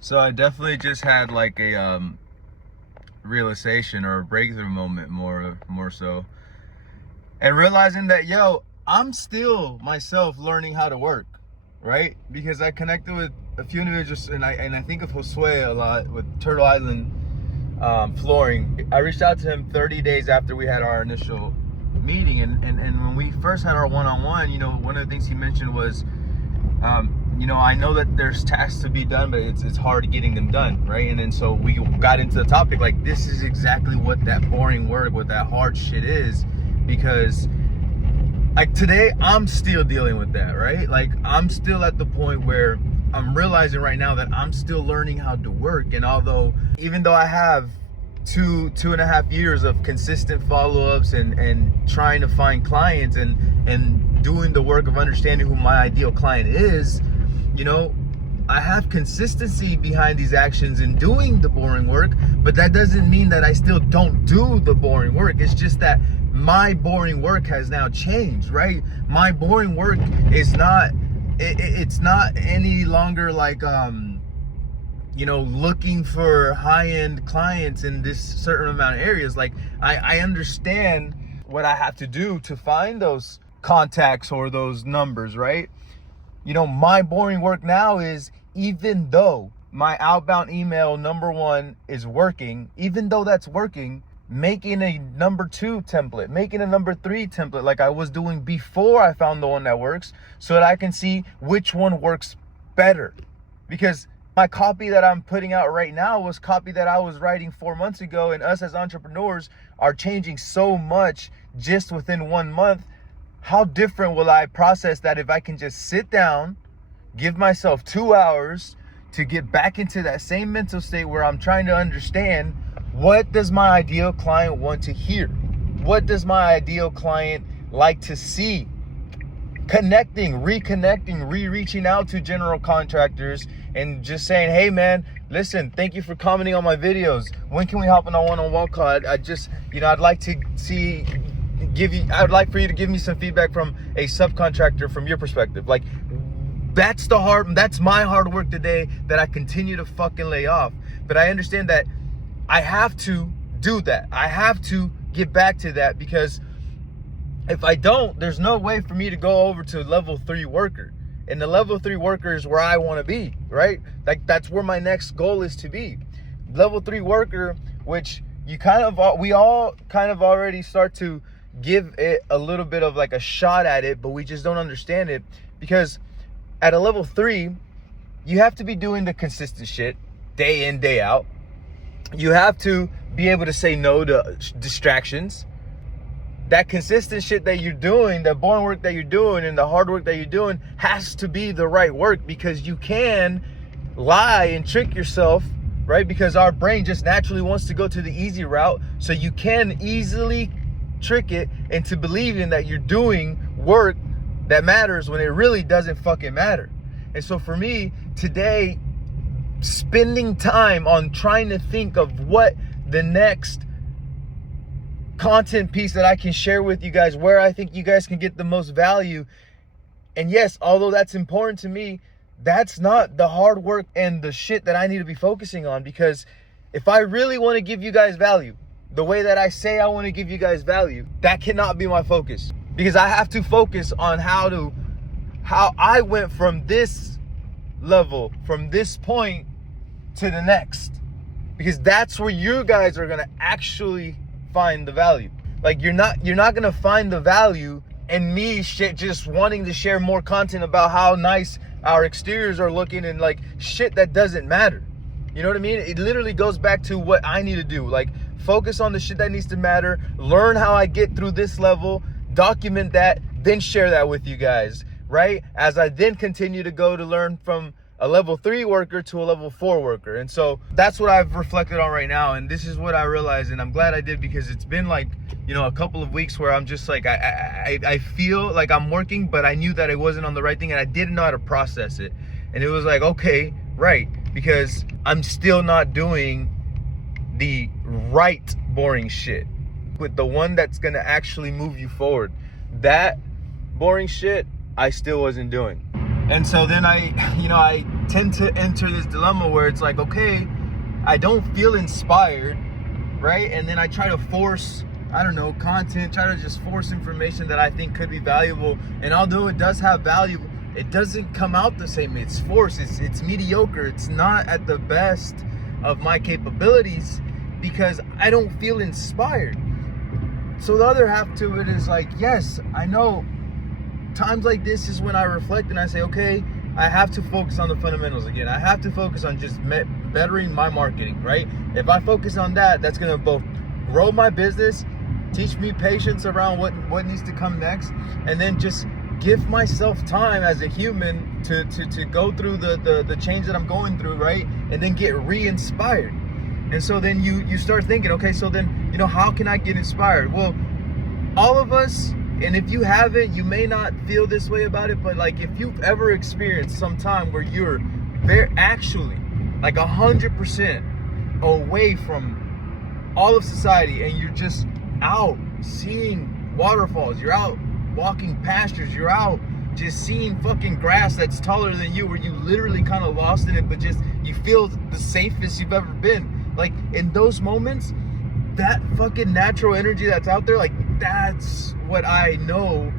So I definitely just had like a realization or a breakthrough moment, more so, and realizing that I'm still myself learning how to work, right? Because I connected with a few individuals, and I think of Josue a lot with Turtle Island flooring. I reached out to him 30 days after we had our initial meeting, and when we first had our one-on-one, one of the things he mentioned was, I know that there's tasks to be done, but it's hard getting them done, right? And then so we got into the topic, like, this is exactly what that boring work, what that hard shit is, because like today I'm still dealing with that, right? Like, I'm still at the point where I'm realizing right now that I'm still learning how to work. And even though I have two and a half years of consistent follow-ups and trying to find clients and doing the work of understanding who my ideal client is, I have consistency behind these actions and doing the boring work, but that doesn't mean that I still don't do the boring work. It's just that my boring work has now changed, right? My boring work is not, it's not any longer like, looking for high-end clients in this certain amount of areas. Like, I understand what I have to do to find those contacts or those numbers, right? My boring work now is, even though my outbound email number one is working, even though that's working, making a number 2 template, making a number 3 template like I was doing before I found the one that works, so that I can see which one works better. Because my copy that I'm putting out right now was copy that I was writing 4 months ago, and us as entrepreneurs are changing so much just within 1 month. How different will I process that if I can just sit down, give myself 2 hours to get back into that same mental state where I'm trying to understand, what does my ideal client want to hear? What does my ideal client like to see? Connecting, reconnecting, reaching out to general contractors and just saying, hey man, listen, thank you for commenting on my videos. When can we hop on a one-on-one call? I'd like to see, I'd like for you to give me some feedback from a subcontractor from your perspective. Like, that's my hard work today that I continue to fucking lay off. But I understand that I have to do that. I have to get back to that, because if I don't, there's no way for me to go over to level 3 worker. And the level 3 worker is where I want to be, right? Like, that's where my next goal is to be. Level 3 worker, which we all kind of already start to give it a little bit of like a shot at it, but we just don't understand it. Because at a level 3, you have to be doing the consistent shit day in, day out. You have to be able to say no to distractions. That consistent shit that you're doing, the boring work that you're doing, and the hard work that you're doing has to be the right work, because you can lie and trick yourself, right? Because our brain just naturally wants to go to the easy route. So you can easily trick it into believing that you're doing work that matters when it really doesn't fucking matter. And so for me today, spending time on trying to think of what the next content piece that I can share with you guys, where I think you guys can get the most value. And yes, although that's important to me, that's not the hard work and the shit that I need to be focusing on. Because if I really want to give you guys value the way that I say I want to give you guys value, that cannot be my focus. Because I have to focus on how I went from this level, from this point to the next. Because that's where you guys are going to actually find the value. Like, you're not going to find the value in me just wanting to share more content about how nice our exteriors are looking and like shit that doesn't matter. You know what I mean? It literally goes back to what I need to do. Like, focus on the shit that needs to matter, learn how I get through this level, document that, then share that with you guys, right? As I then continue to go to learn from a level 3 worker to a level 4 worker. And so that's what I've reflected on right now. And this is what I realized, and I'm glad I did, because it's been like, a couple of weeks where I'm just like, I feel like I'm working, but I knew that I wasn't on the right thing, and I didn't know how to process it. And it was like, okay, right, because I'm still not doing the right boring shit with the one that's gonna actually move you forward. That boring shit I still wasn't doing. And so then I tend to enter this dilemma where it's like, okay, I don't feel inspired, right? And then I try to force, I don't know, content, try to just force information that I think could be valuable. And although it does have value, it doesn't come out the same. It's forced, it's mediocre. It's not at the best of my capabilities because I don't feel inspired. So the other half to it is like, yes, I know times like this is when I reflect and I say, okay, I have to focus on the fundamentals again. I have to focus on just bettering my marketing, right? If I focus on that, that's gonna both grow my business, teach me patience around what needs to come next, and then just give myself time as a human to go through the change that I'm going through, right? And then get re-inspired. And so then you start thinking, okay, so then, how can I get inspired? Well, all of us, and if you haven't, you may not feel this way about it, but like if you've ever experienced some time where you're there actually like 100% away from all of society and you're just out seeing waterfalls, you're out walking pastures, you're out just seeing fucking grass that's taller than you, where you literally kind of lost in it, but just you feel the safest you've ever been. Like in those moments, that fucking natural energy that's out there, like that's what I know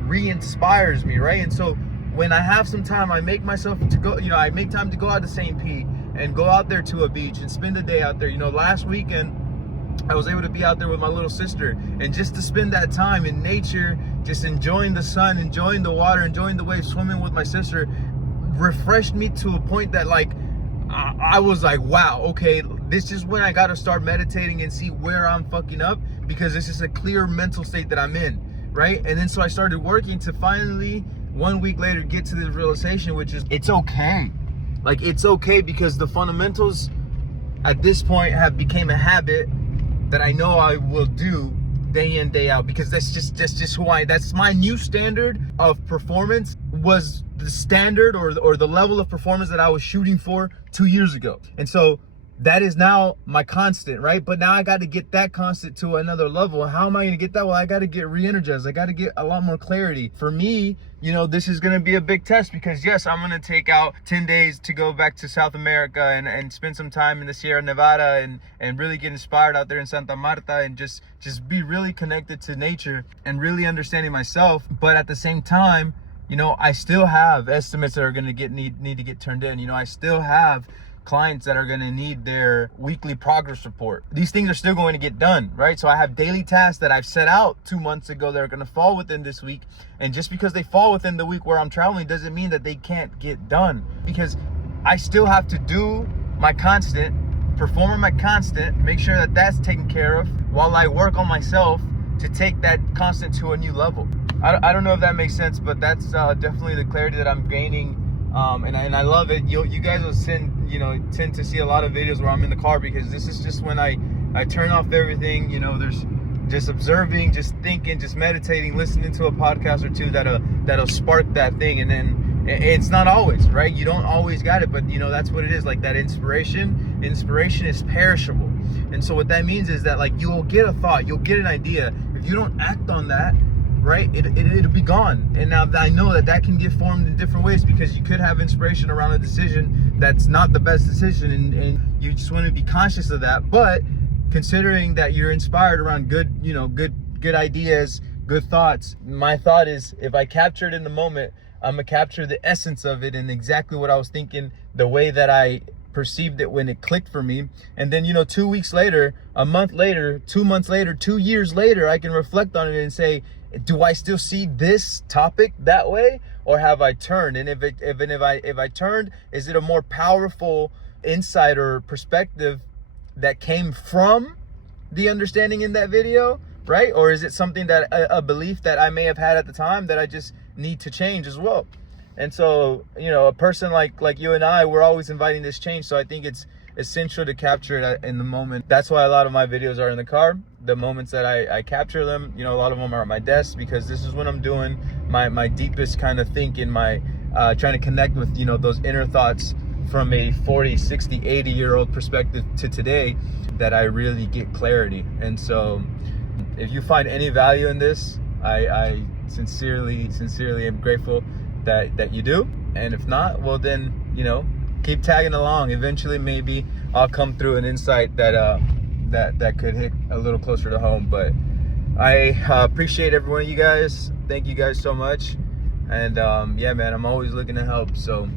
re-inspires me, right? And so when I have some time, I make myself to go, I make time to go out to St. Pete and go out there to a beach and spend a day out there. Last weekend I was able to be out there with my little sister and just to spend that time in nature, just enjoying the sun, enjoying the water, enjoying the waves, swimming with my sister, refreshed me to a point that like I was like, wow, okay, this is when I got to start meditating and see where I'm fucking up, because this is a clear mental state that I'm in, right? And then so I started working to finally 1 week later get to this realization, which is it's okay. Like it's okay, because the fundamentals at this point have become a habit that I know I will do day in, day out, because that's just who that's my new standard of performance. Was the standard or the level of performance that I was shooting for 2 years ago. And so that is now my constant, right? But now I got to get that constant to another level. How am I going to get that? Well, I got to get re-energized. I got to get a lot more clarity. For me, this is going to be a big test, because yes, I'm going to take out 10 days to go back to South America and spend some time in the Sierra Nevada and really get inspired out there in Santa Marta and just be really connected to nature and really understanding myself. But at the same time, I still have estimates that are going to need to get turned in. I still have clients that are going to need their weekly progress report. These things are still going to get done, right? So I have daily tasks that I've set out 2 months ago that are going to fall within this week. And just because they fall within the week where I'm traveling doesn't mean that they can't get done, because I still have to do my constant, perform my constant, make sure that that's taken care of while I work on myself to take that constant to a new level. I don't know if that makes sense, but that's definitely the clarity that I'm gaining. And I love it. You guys will tend to see a lot of videos where I'm in the car, because this is just when I turn off everything. There's just observing, just thinking, just meditating, listening to a podcast or two that'll spark that thing. And then it's not always, right? You don't always got it, but that's what it is. Like that inspiration is perishable. And so what that means is that like you'll get a thought, you'll get an idea. If you don't act on that, right, it'll be gone. And now I know that can get formed in different ways, because you could have inspiration around a decision that's not the best decision, and you just want to be conscious of that. But considering that you're inspired around good ideas, good thoughts, my thought is, if I capture it in the moment, I'm gonna capture the essence of it and exactly what I was thinking, the way that I perceived it when it clicked for me. And then 2 weeks later, a month later, 2 months later, 2 years later, I can reflect on it and say, do I still see this topic that way, or have I turned? And if I turned, is it a more powerful insight or perspective that came from the understanding in that video, right? Or is it something that a belief that I may have had at the time that I just need to change as well? And so, a person like you and I, we're always inviting this change. So I think it's essential to capture it in the moment. That's why a lot of my videos are in the car. The moments that I capture them, a lot of them are at my desk, because this is when I'm doing my deepest kind of thinking, my trying to connect with, those inner thoughts from a 40, 60, 80-year-old perspective to today, that I really get clarity. And so if you find any value in this, I sincerely am grateful that you do. And if not, well then you know, keep tagging along. Eventually, maybe I'll come through an insight that that could hit a little closer to home. But I appreciate every one of you guys. Thank you guys so much. And yeah, man, I'm always looking to help. So